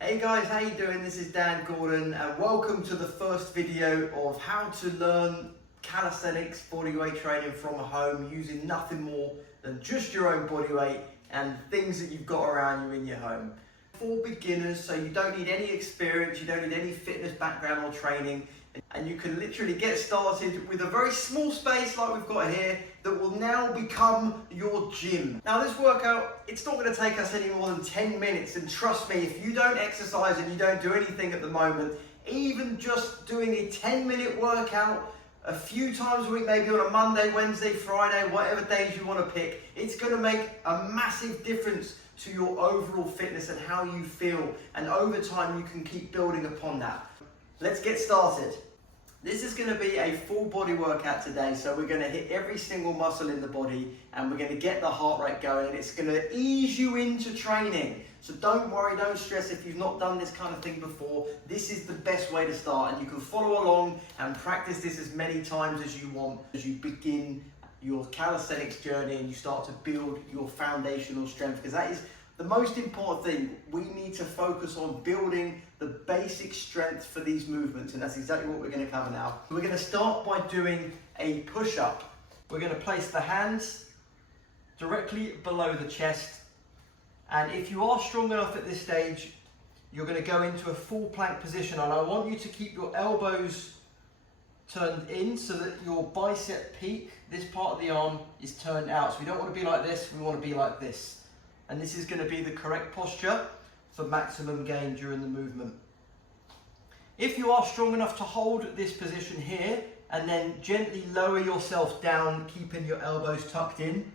Hey guys, how you doing? This is Dan Gordon and welcome to the first video of how to learn calisthenics bodyweight training from home using nothing more than just your own body weight and things that you've got around you in your home. For beginners, so you don't need any experience, you don't need any fitness background or training, and you can literally get started with a very small space like we've got here that will now become your gym. Now this workout, it's not going to take us any more than 10 minutes, and trust me, if you don't exercise and you don't do anything at the moment, even just doing a 10-minute workout a few times a week, maybe on a Monday, Wednesday, Friday, whatever days you want to pick, it's going to make a massive difference to your overall fitness and how you feel, and over time you can keep building upon that. Let's get started. This is going to be a full body workout today, so we're going to hit every single muscle in the body and we're going to get the heart rate going. It's going to ease you into training, so don't worry, don't stress if you've not done this kind of thing before. This is the best way to start, and you can follow along and practice this as many times as you want as you begin your calisthenics journey and you start to build your foundational strength, because that is the most important thing. We need to focus on building the basic strength for these movements, and that's exactly what we're going to cover now. We're going to start by doing a push-up. We're going to place the hands directly below the chest, and if you are strong enough at this stage, you're going to go into a full plank position, and I want you to keep your elbows turned in so that your bicep peak, this part of the arm, is turned out. So we don't want to be like this, we want to be like this. And this is going to be the correct posture for maximum gain during the movement. If you are strong enough to hold this position here and then gently lower yourself down, keeping your elbows tucked in,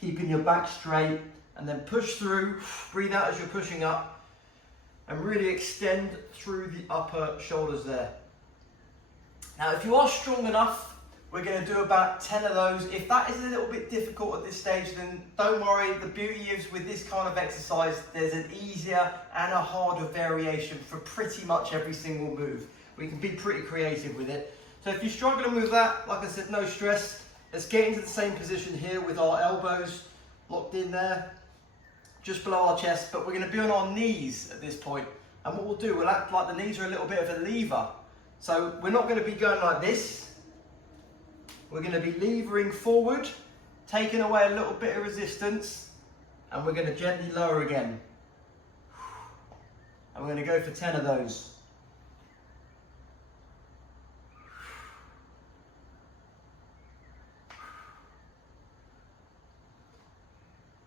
keeping your back straight, and then push through, breathe out as you're pushing up, and really extend through the upper shoulders there. Now, if you are strong enough, we're going to do about 10 of those. If that is a little bit difficult at this stage, then don't worry. The beauty is with this kind of exercise, there's an easier and a harder variation for pretty much every single move. We can be pretty creative with it. So if you're struggling with that, like I said, no stress. Let's get into the same position here with our elbows locked in there, just below our chest, but we're going to be on our knees at this point. And what we'll do, we'll act like the knees are a little bit of a lever. So we're not going to be going like this. We're going to be levering forward, taking away a little bit of resistance, and we're going to gently lower again. And we're going to go for 10 of those.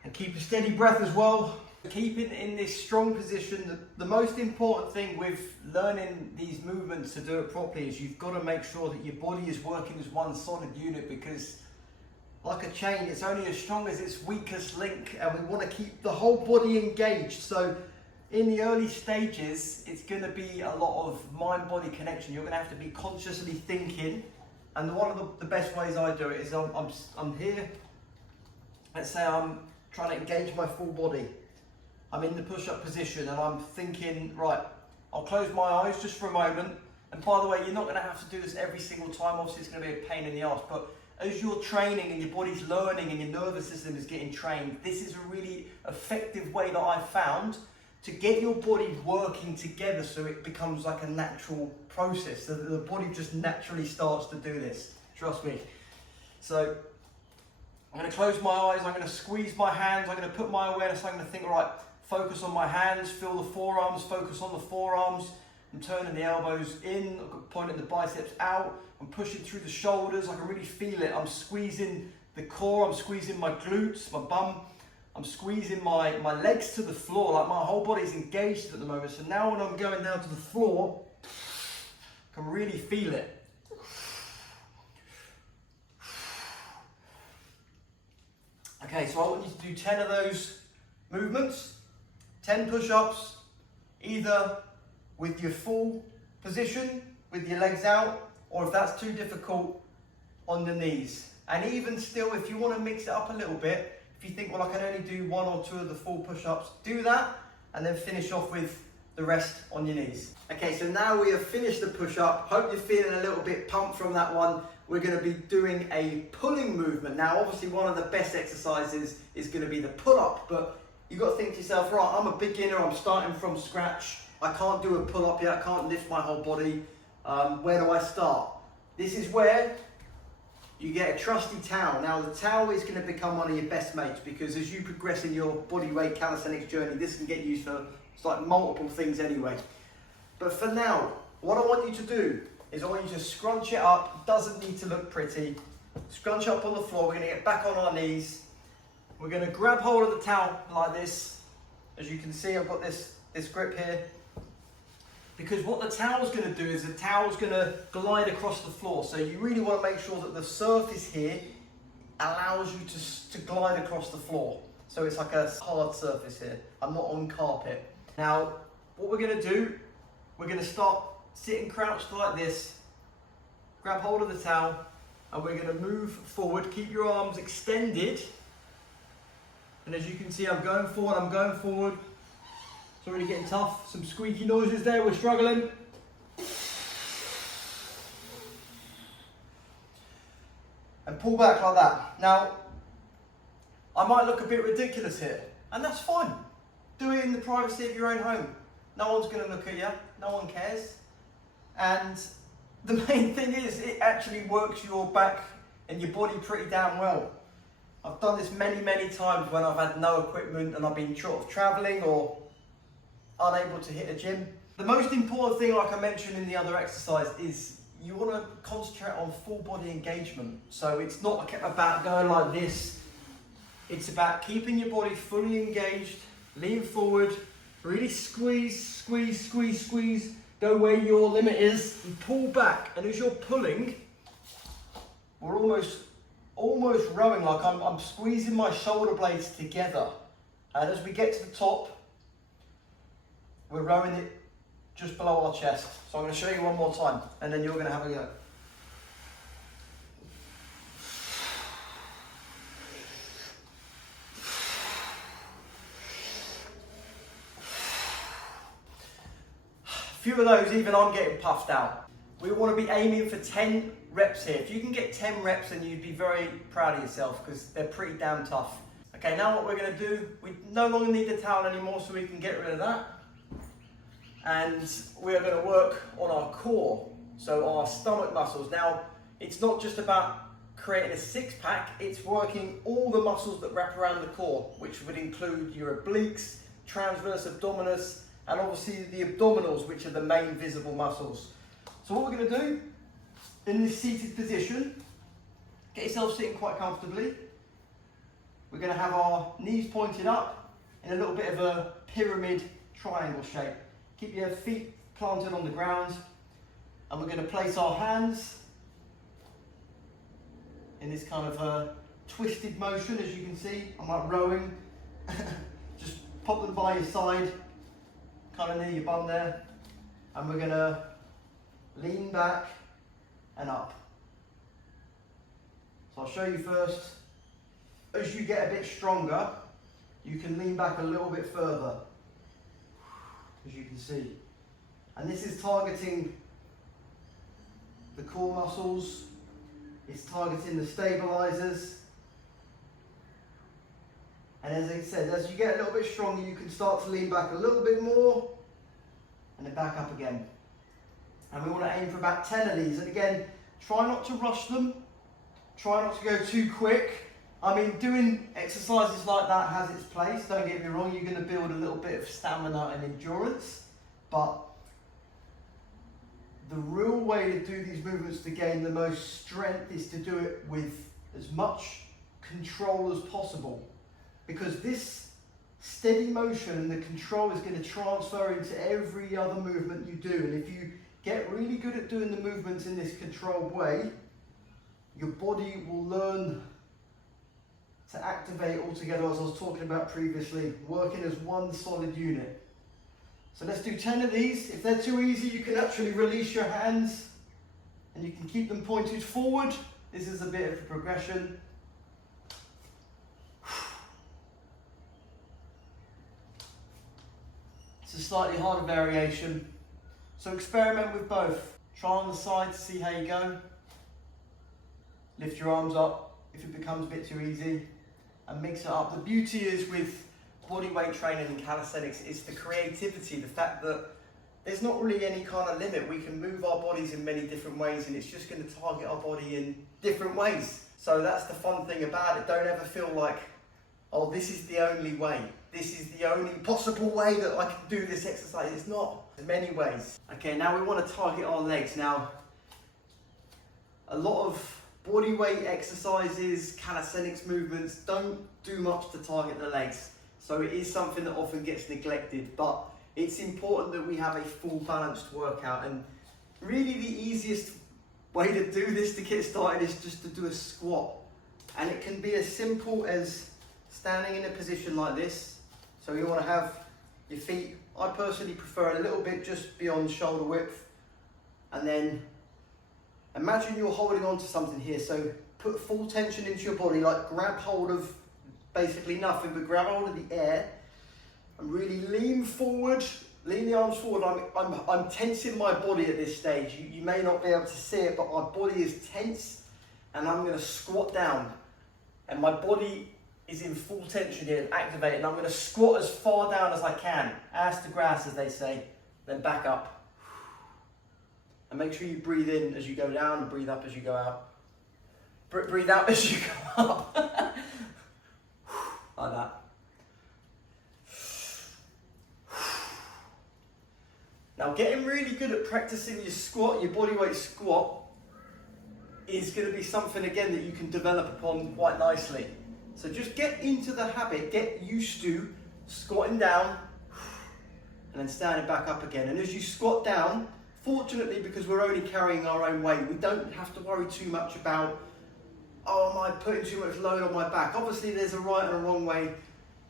And keep a steady breath as well. Keeping in this strong position, the most important thing with learning these movements to do it properly is you've got to make sure that your body is working as one solid unit, because like a chain, it's only as strong as its weakest link, and we want to keep the whole body engaged. So in the early stages, it's going to be a lot of mind-body connection. You're going to have to be consciously thinking, and one of the best ways I do it is I'm here, let's say I'm trying to engage my full body. I'm in the push-up position and I'm thinking, right, I'll close my eyes just for a moment. And by the way, you're not going to have to do this every single time. Obviously, it's going to be a pain in the ass. But as you're training and your body's learning and your nervous system is getting trained, this is a really effective way that I've found to get your body working together, so it becomes like a natural process. So that the body just naturally starts to do this. Trust me. So I'm going to close my eyes. I'm going to squeeze my hands. I'm going to put my awareness. I'm going to think, right, focus on my hands, feel the forearms, focus on the forearms. I'm turning the elbows in, I'm pointing the biceps out, I'm pushing through the shoulders, I can really feel it. I'm squeezing the core, I'm squeezing my glutes, my bum, I'm squeezing my legs to the floor, like my whole body's engaged at the moment. So now when I'm going down to the floor, I can really feel it. Okay, so I want you to do 10 of those movements. 10 push-ups, either with your full position, with your legs out, or if that's too difficult, on the knees. And even still, if you want to mix it up a little bit, if you think, well, I can only do 1 or 2 of the full push-ups, do that, and then finish off with the rest on your knees. Okay, so now we have finished the push-up. Hope you're feeling a little bit pumped from that one. We're going to be doing a pulling movement. Now, obviously, one of the best exercises is going to be the pull-up, but you've got to think to yourself, right, I'm a beginner, I'm starting from scratch. I can't do a pull-up yet, I can't lift my whole body. Where do I start? This is where you get a trusty towel. Now the towel is going to become one of your best mates, because as you progress in your bodyweight calisthenics journey, this can get used for like multiple things anyway. But for now, what I want you to do is I want you to scrunch it up. It doesn't need to look pretty. Scrunch up on the floor. We're going to get back on our knees. We're going to grab hold of the towel like this. As you can see, I've got this grip here. Because what the towel's going to do is the towel's going to glide across the floor. So you really want to make sure that the surface here allows you to glide across the floor. So it's like a hard surface here. I'm not on carpet. Now, what we're going to do, we're going to start sitting crouched like this. Grab hold of the towel and we're going to move forward. Keep your arms extended. And as you can see, I'm going forward, I'm going forward. It's already getting tough. Some squeaky noises there, we're struggling. And pull back like that. Now, I might look a bit ridiculous here, and that's fine. Do it in the privacy of your own home. No one's going to look at you, no one cares. And the main thing is, it actually works your back and your body pretty damn well. I've done this many, many times when I've had no equipment and I've been sort of traveling or unable to hit a gym. The most important thing, like I mentioned in the other exercise, is you want to concentrate on full body engagement. So it's not about going like this. It's about keeping your body fully engaged, lean forward, really squeeze, squeeze, squeeze, squeeze. Go where your limit is and pull back. And as you're pulling, we're almost rowing, like I'm squeezing my shoulder blades together. And as we get to the top, we're rowing it just below our chest. So I'm going to show you one more time, and then you're going to have a go. A few of those, even I'm getting puffed out. We want to be aiming for 10 reps here. If you can get 10 reps, then you'd be very proud of yourself, because they're pretty damn tough. Okay, now what we're going to do, we no longer need the towel anymore, so we can get rid of that. And we're going to work on our core, so our stomach muscles. Now, it's not just about creating a six-pack, it's working all the muscles that wrap around the core, which would include your obliques, transverse abdominis, and obviously the abdominals, which are the main visible muscles. So what we're going to do, in this seated position, get yourself sitting quite comfortably. We're going to have our knees pointed up in a little bit of a pyramid triangle shape. Keep your feet planted on the ground, and we're going to place our hands in this kind of a twisted motion. As you can see, I'm like rowing. Just pop them by your side, kind of near your bum there, and we're going to lean back and up. So I'll show you first. As you get a bit stronger, you can lean back a little bit further, as you can see. And this is targeting the core muscles, it's targeting the stabilizers. And as I said, as you get a little bit stronger, you can start to lean back a little bit more, and then back up again. And we want to aim for about 10 of these. And again, try not to rush them, try not to go too quick. I mean, doing exercises like that has its place, don't get me wrong, you're going to build a little bit of stamina and endurance, but the real way to do these movements to gain the most strength is to do it with as much control as possible, because this steady motion and the control is going to transfer into every other movement you do. And if you get really good at doing the movements in this controlled way, your body will learn to activate all together, as I was talking about previously, working as one solid unit. So let's do 10 of these. If they're too easy, you can actually release your hands and you can keep them pointed forward. This is a bit of a progression. It's a slightly harder variation. So experiment with both. Try on the side to see how you go. Lift your arms up if it becomes a bit too easy, and mix it up. The beauty is with bodyweight training and calisthenics is the creativity, the fact that there's not really any kind of limit. We can move our bodies in many different ways, and it's just going to target our body in different ways. So that's the fun thing about it. Don't ever feel like, oh, this is the only way. This is the only possible way that I can do this exercise. It's not. There's many ways. Okay, now we want to target our legs. Now, a lot of body weight exercises, calisthenics movements don't do much to target the legs. So it is something that often gets neglected, but it's important that we have a full balanced workout. And really the easiest way to do this to get started is just to do a squat. And it can be as simple as standing in a position like this. So you want to have your feet, I personally prefer a little bit just beyond shoulder width. And then imagine you're holding on to something here. So put full tension into your body, like grab hold of basically nothing, but grab hold of the air and really lean forward, lean the arms forward. I'm tensing my body at this stage. You may not be able to see it, but my body is tense, and I'm going to squat down. And my body is in full tension here, activated, and I'm going to squat as far down as I can, ass to grass as they say, then back up. And make sure you breathe in as you go down and breathe up as you go out. Breathe out as you go up. Like that. Now getting really good at practicing your squat, your bodyweight squat, is going to be something again that you can develop upon quite nicely. So just get into the habit, get used to squatting down and then standing back up again. And as you squat down, fortunately, because we're only carrying our own weight, we don't have to worry too much about, oh, am I putting too much load on my back? Obviously there's a right and a wrong way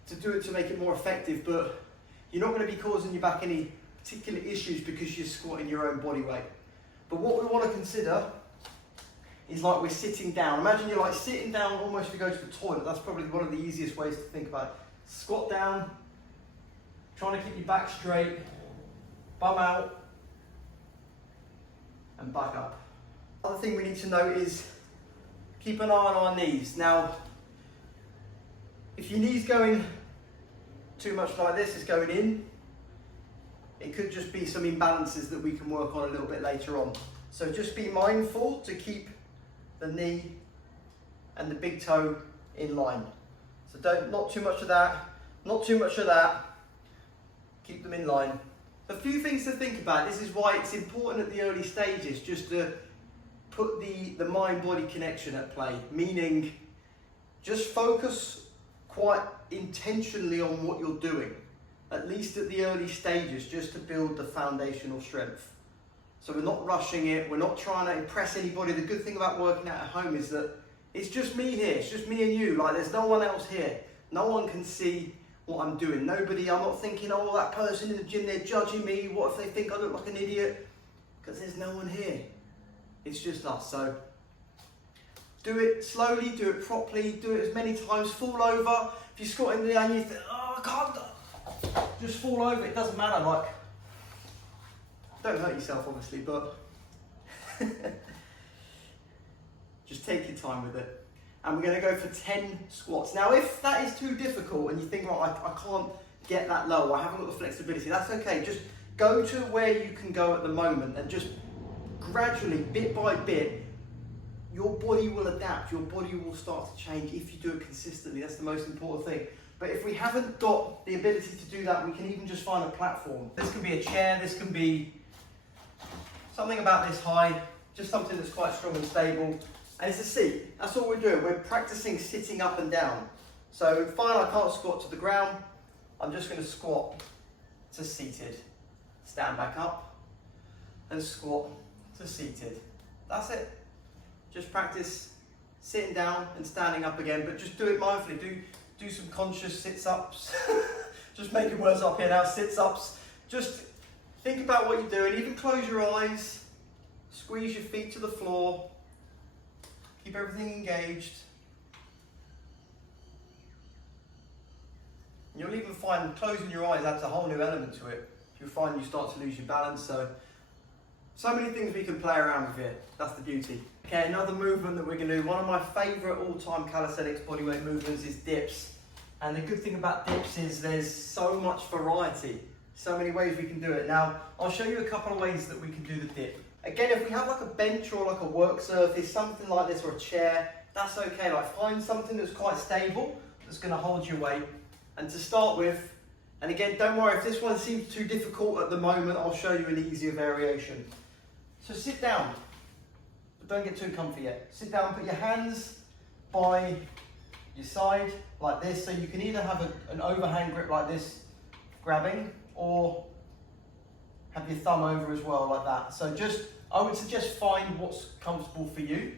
to do it to make it more effective, but you're not going to be causing your back any particular issues because you're squatting your own body weight. But what we want to consider is like we're sitting down. Imagine you're like sitting down almost to go to the toilet. That's probably one of the easiest ways to think about it. Squat down, trying to keep your back straight, bum out, and back up. Another thing we need to know is keep an eye on our knees. Now, if your knee's going too much like this, it's going in, it could just be some imbalances that we can work on a little bit later on. So just be mindful to keep the knee and the big toe in line. So not too much of that, not too much of that. Keep them in line. A few things to think about. This is why it's important at the early stages just to put the mind-body connection at play, meaning just focus quite intentionally on what you're doing, at least at the early stages, just to build the foundational strength. So we're not rushing it, we're not trying to impress anybody. The good thing about working out at home is that it's just me here, it's just me and you, like there's no one else here. No one can see what I'm doing. Nobody, I'm not thinking, oh, that person in the gym, they're judging me, what if they think I look like an idiot? Because there's no one here. It's just us. So do it slowly, do it properly, do it as many times, fall over. If you're squatting there and you think, oh, I can't, just fall over, it doesn't matter, like, don't hurt yourself obviously, but just take your time with it. And we're going to go for 10 squats. Now if that is too difficult and you think, right, I can't get that low, I haven't got the flexibility, that's okay. Just go to where you can go at the moment and just gradually, bit by bit, your body will adapt, your body will start to change if you do it consistently. That's the most important thing. But if we haven't got the ability to do that, we can even just find a platform. This can be a chair, this can be something about this high, just something that's quite strong and stable. And it's a seat, that's all we're doing. We're practicing sitting up and down. So fine, I can't squat to the ground. I'm just going to squat to seated. Stand back up and squat to seated. That's it. Just practice sitting down and standing up again, but just do it mindfully. Do some conscious sits-ups. Just making words up here now, sits-ups. Just think about what you're doing. Even close your eyes. Squeeze your feet to the floor. Keep everything engaged. And you'll even find closing your eyes adds a whole new element to it. You'll find you start to lose your balance. So many things we can play around with here. That's the beauty. Okay, another movement that we're going to do. One of my favourite all-time calisthenics bodyweight movements is dips. And the good thing about dips is there's so much variety. So many ways we can do it. Now, I'll show you a couple of ways that we can do the dip. Again, if we have like a bench or like a work surface, something like this, or a chair, that's okay. Like find something that's quite stable, that's gonna hold your weight. And to start with, and again, don't worry, if this one seems too difficult at the moment, I'll show you an easier variation. So sit down, but don't get too comfy yet. Sit down, put your hands by your side like this, so you can either have an overhand grip like this, grabbing, or have your thumb over as well like that. So I would suggest find what's comfortable for you.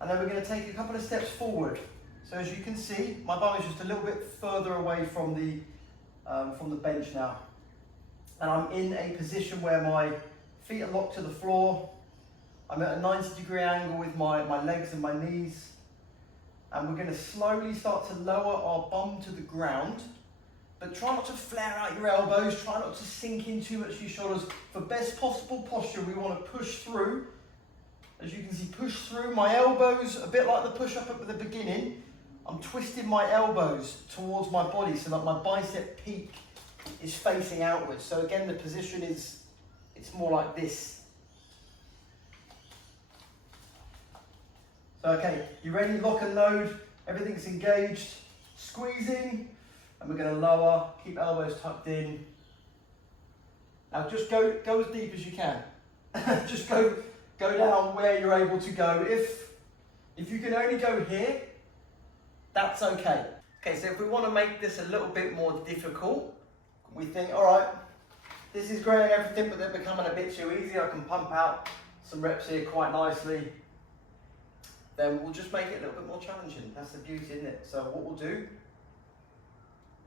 And then we're going to take a couple of steps forward. So as you can see, my bum is just a little bit further away from the bench now. And I'm in a position where my feet are locked to the floor. I'm at a 90-degree angle with my legs and my knees. And we're going to slowly start to lower our bum to the ground. But try not to flare out your elbows, try not to sink in too much your shoulders. For best possible posture, we want to push through. As you can see, push through. My elbows, a bit like the push-up at the beginning, I'm twisting my elbows towards my body so that my bicep peak is facing outwards. So again, the position it's more like this. So okay, you ready? Lock and load, everything's engaged, squeezing. And we're going to lower, keep elbows tucked in. Now just go as deep as you can. Just go down where you're able to go. If you can only go here, that's okay. Okay, so if we want to make this a little bit more difficult, we think, all right, this is great and everything, but they're becoming a bit too easy. I can pump out some reps here quite nicely. Then we'll just make it a little bit more challenging. That's the beauty, isn't it? So what we'll do,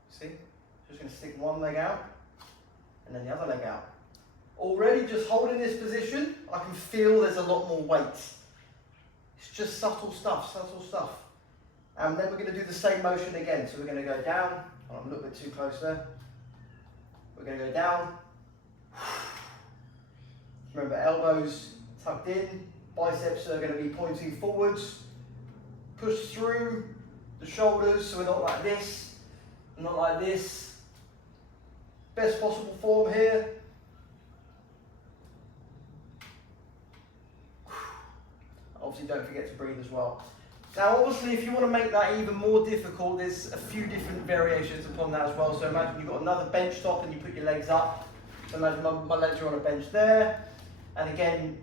see, just going to stick one leg out and then the other leg out. Already just holding this position, I can feel there's a lot more weight. It's just subtle stuff, subtle stuff. And then we're going to do the same motion again. So we're going to go down. Oh, I'm a little bit too close there. We're going to go down. Remember, elbows tucked in, biceps are going to be pointing forwards. Push through the shoulders so we're not like this. Not like this. Best possible form here. Obviously don't forget to breathe as well. Now obviously if you want to make that even more difficult, there's a few different variations upon that as well. So imagine you've got another bench top and you put your legs up. So imagine my legs are on a bench there. And again,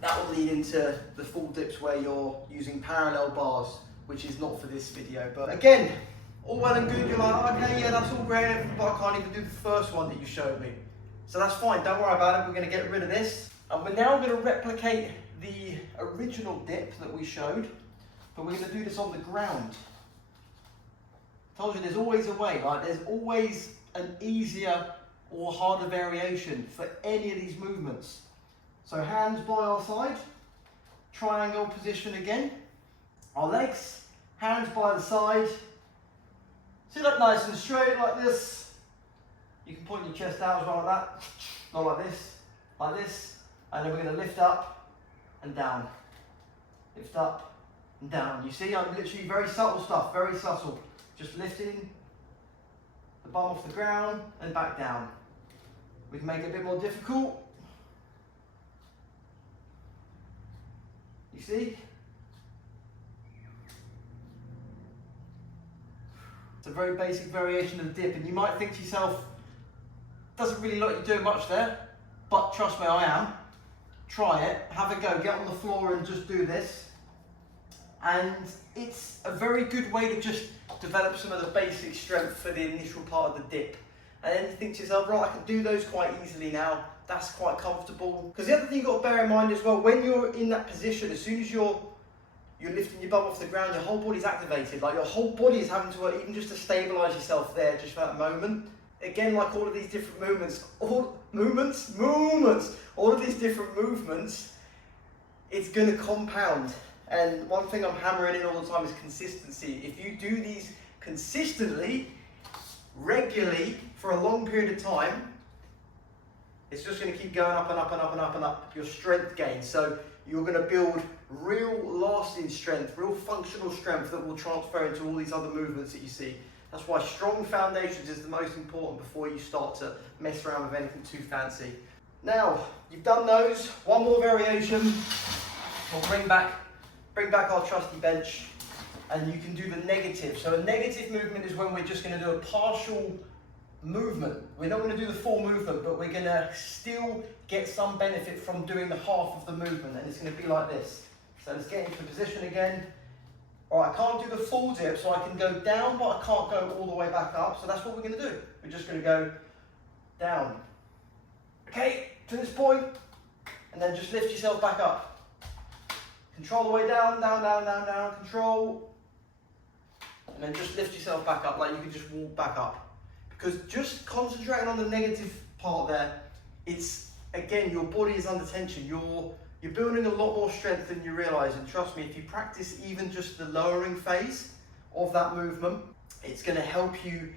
that will lead into the full dips where you're using parallel bars, which is not for this video. But again, all well and good, you're like, okay, yeah, that's all great, but I can't even do the first one that you showed me. So that's fine, don't worry about it, we're going to get rid of this. And we're now going to replicate the original dip that we showed, but we're going to do this on the ground. I told you there's always a way, right? There's always an easier or harder variation for any of these movements. So hands by our side, triangle position again, our legs, hands by the side. Sit up nice and straight like this. You can point your chest out as well like that. Not like this. And then we're going to lift up and down. Lift up and down. You see, I'm literally very subtle stuff, very subtle. Just lifting the bum off the ground and back down. We can make it a bit more difficult. You see? It's a very basic variation of the dip, and you might think to yourself, doesn't really look like you're doing much there, but trust me, I am. Try it, have a go, get on the floor and just do this. And it's a very good way to just develop some of the basic strength for the initial part of the dip. And then you think to yourself, right, I can do those quite easily now, that's quite comfortable. Because the other thing you've got to bear in mind as well, when you're in that position, as soon as you're lifting your bum off the ground, your whole body's activated. Like your whole body is having to work even just to stabilize yourself there, just for that moment. Again, like all of these different movements, all of these different movements, it's going to compound. And one thing I'm hammering in all the time is consistency. If you do these consistently, regularly, for a long period of time, it's just going to keep going up and up and up and up and up, your strength gain. So you're going to build real lasting strength, real functional strength that will transfer into all these other movements that you see. That's why strong foundations is the most important before you start to mess around with anything too fancy. Now, you've done those. One more variation. We'll bring back our trusty bench, and you can do the negative. So a negative movement is when we're just going to do a partial movement. We're not going to do the full movement, but we're going to still get some benefit from doing the half of the movement, and it's going to be like this. So let's get into position again. All right, I can't do the full dip, so I can go down, but I can't go all the way back up. So that's what we're going to do. We're just going to go down. Okay, to this point, and then just lift yourself back up. Control the way down, down, down, down, down, control. And then just lift yourself back up, like you can just walk back up. Because just concentrating on the negative part there, it's, again, your body is under tension. You're building a lot more strength than you realise, and trust me, if you practice even just the lowering phase of that movement, it's going to help you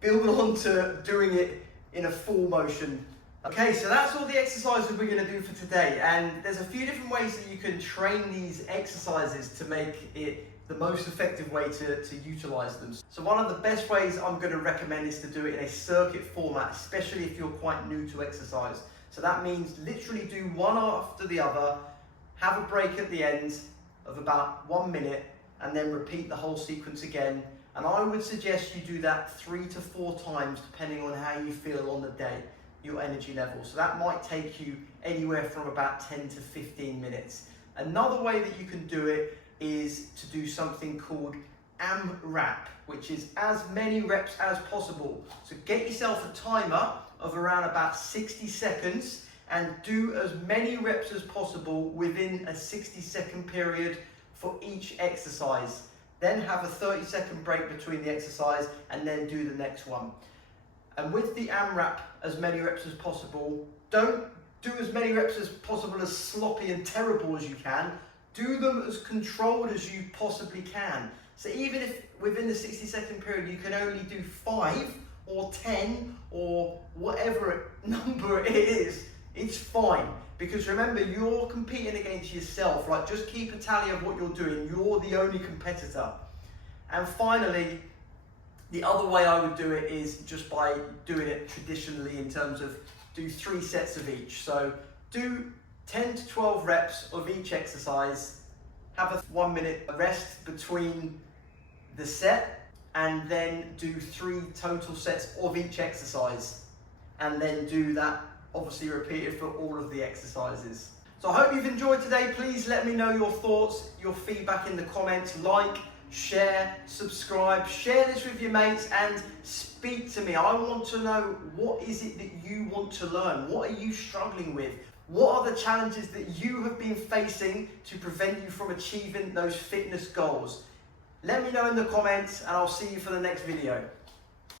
build on to doing it in a full motion. Okay, so that's all the exercises we're going to do for today, and there's a few different ways that you can train these exercises to make it the most effective way to utilise them. So one of the best ways I'm going to recommend is to do it in a circuit format, especially if you're quite new to exercise. So that means literally do one after the other, have a break at the end of about 1 minute, and then repeat the whole sequence again. And I would suggest you do that 3 to 4 times, depending on how you feel on the day, your energy level. So that might take you anywhere from about 10 to 15 minutes. Another way that you can do it is to do something called AMRAP, which is as many reps as possible. So get yourself a timer of around about 60 seconds and do as many reps as possible within a 60-second period for each exercise. Then have a 30-second break between the exercise and then do the next one. And with the AMRAP, as many reps as possible, don't do as many reps as possible as sloppy and terrible as you can. Do them as controlled as you possibly can. So even if within the 60-second period you can only do 5 or 10 or whatever number it is, it's fine. Because remember, you're competing against yourself. Like, just keep a tally of what you're doing. You're the only competitor. And finally, the other way I would do it is just by doing it traditionally, in terms of do 3 sets of each. So do 10 to 12 reps of each exercise, have a 1 minute rest between the set, and then do 3 total sets of each exercise, and then do that, obviously repeated for all of the exercises. So I hope you've enjoyed today. Please let me know your thoughts, your feedback in the comments. Like, share, subscribe, share this with your mates, and speak to me. I want to know, what is it that you want to learn? What are you struggling with? What are the challenges that you have been facing to prevent you from achieving those fitness goals? Let me know in the comments, and I'll see you for the next video.